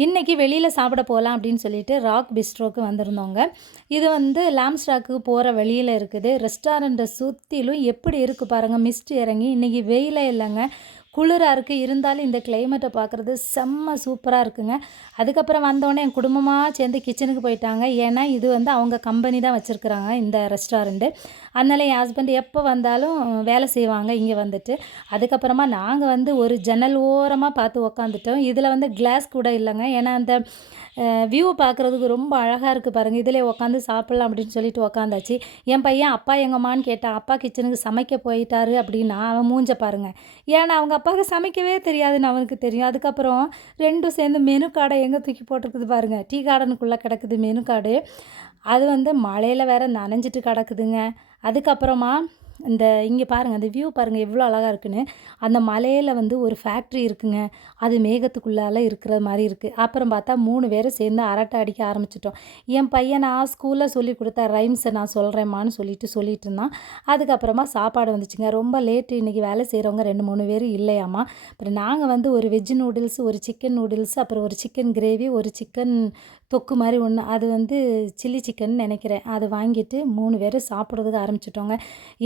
இன்றைக்கி வெளியில் சாப்பிட போகலாம் அப்படின்னு சொல்லிட்டு ராக் பிஸ்ட்ரோக்கு வந்திருந்தோங்க. இது வந்து லாம்ஸ்டாக்கு போகிற வழியில் இருக்குது. ரெஸ்டாரண்ட்டை சுற்றிலும் எப்படி இருக்குது பாருங்கள், மிஸ்ட் இறங்கி. இன்றைக்கி வெயிலே இல்லைங்க, குளிராக இருக்குது. இருந்தாலும் இந்த கிளைமேட்டை பார்க்குறது செம்ம சூப்பராக இருக்குங்க. அதுக்கப்புறம் வந்தோடனே என் குடும்பமாக சேர்ந்து கிச்சனுக்கு போயிட்டாங்க. ஏன்னா இது வந்து அவங்க கம்பெனி தான் வச்சுருக்குறாங்க இந்த ரெஸ்டாரண்ட்டு. அதனால் என் ஹஸ்பண்ட் எப்போ வந்தாலும் வேலை செய்வாங்க இங்கே வந்துட்டு. அதுக்கப்புறமா நாங்கள் வந்து ஒரு ஜன்னல் ஓரமாக பார்த்து உக்காந்துட்டோம். இதில் வந்து கிளாஸ் கூட இல்லைங்க. ஏன்னா அந்த வியூ பார்க்குறதுக்கு ரொம்ப அழகாக இருக்குது பாருங்கள். இதிலே உக்காந்து சாப்பிட்லாம் அப்படின்னு சொல்லிட்டு உக்காந்தாச்சு. என் பையன் அப்பா எங்கம்மான்னு கேட்டான். அப்பா கிச்சனுக்கு சமைக்க போயிட்டாரு அப்படின்னா அவன் மூஞ்ச பாருங்கள். ஏன்னா அவங்க அப்பாவுக்கு சமைக்கவே தெரியாதுன்னு அவனுக்கு தெரியும். அதுக்கப்புறம் ரெண்டும் சேர்ந்து மெனு கார்டை எங்கே தூக்கி போட்டிருக்குது பாருங்கள். டீ கார்டனுக்குள்ளே கிடக்குது மெனு கார்டு. அது வந்து மழையில் வேற நனைஞ்சிட்டு கிடக்குதுங்க. அதுக்கப்புறமா இந்த இங்கே பாருங்கள், அந்த வியூ பாருங்கள் எவ்வளோ அழகாக இருக்குன்னு. அந்த மலையில் வந்து ஒரு ஃபேக்ட்ரி இருக்குங்க. அது மேகத்துக்குள்ளால இருக்கிற மாதிரி இருக்குது. அப்புறம் பார்த்தா 3 பேரும் சேர்ந்து அரட்டை அடிக்க ஆரம்பிச்சிட்டோம். என் பையன் நான் ஸ்கூலில் சொல்லி கொடுத்த ரைம்ஸை நான் சொல்கிறேம்மான்னு சொல்லிட்டு இருந்தான். அதுக்கப்புறமா சாப்பாடு வந்துச்சுங்க. ரொம்ப லேட்டு. இன்றைக்கி வேலை செய்கிறவங்க 2, 3 பேர் இல்லையாம்மா. அப்புறம் நாங்கள் வந்து ஒரு வெஜ் நூடுல்ஸ், ஒரு சிக்கன் நூடுல்ஸ், அப்புறம் ஒரு சிக்கன் கிரேவி, ஒரு சிக்கன் தொக்கு மாதிரி ஒன்று, அது வந்து சில்லி சிக்கன் நினைக்கிறேன், அது வாங்கிட்டு 3 பேரும் சாப்பிட்றதுக்கு ஆரம்பிச்சிட்டோங்க.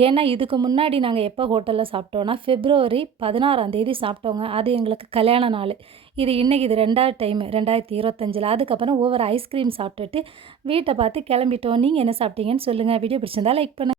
ஏன்னா இதுக்கு முன்னாடி நாங்கள் எப்போ ஹோட்டலில் சாப்பிட்டோன்னா February 16 சாப்பிட்டோங்க. அது எங்களுக்கு கல்யாண நாள். இது 2வது டைமு 2025. அதுக்கப்புறம் ஒவ்வொரு ஐஸ்கிரீம் சாப்பிட்டுட்டு வீட்டை பார்த்து கிளம்பிட்டோம். நீங்கள் என்ன சாப்பிட்டீங்கன்னு சொல்லுங்கள். வீடியோ பிடிச்சிருந்தா லைக் பண்ணுங்கள்.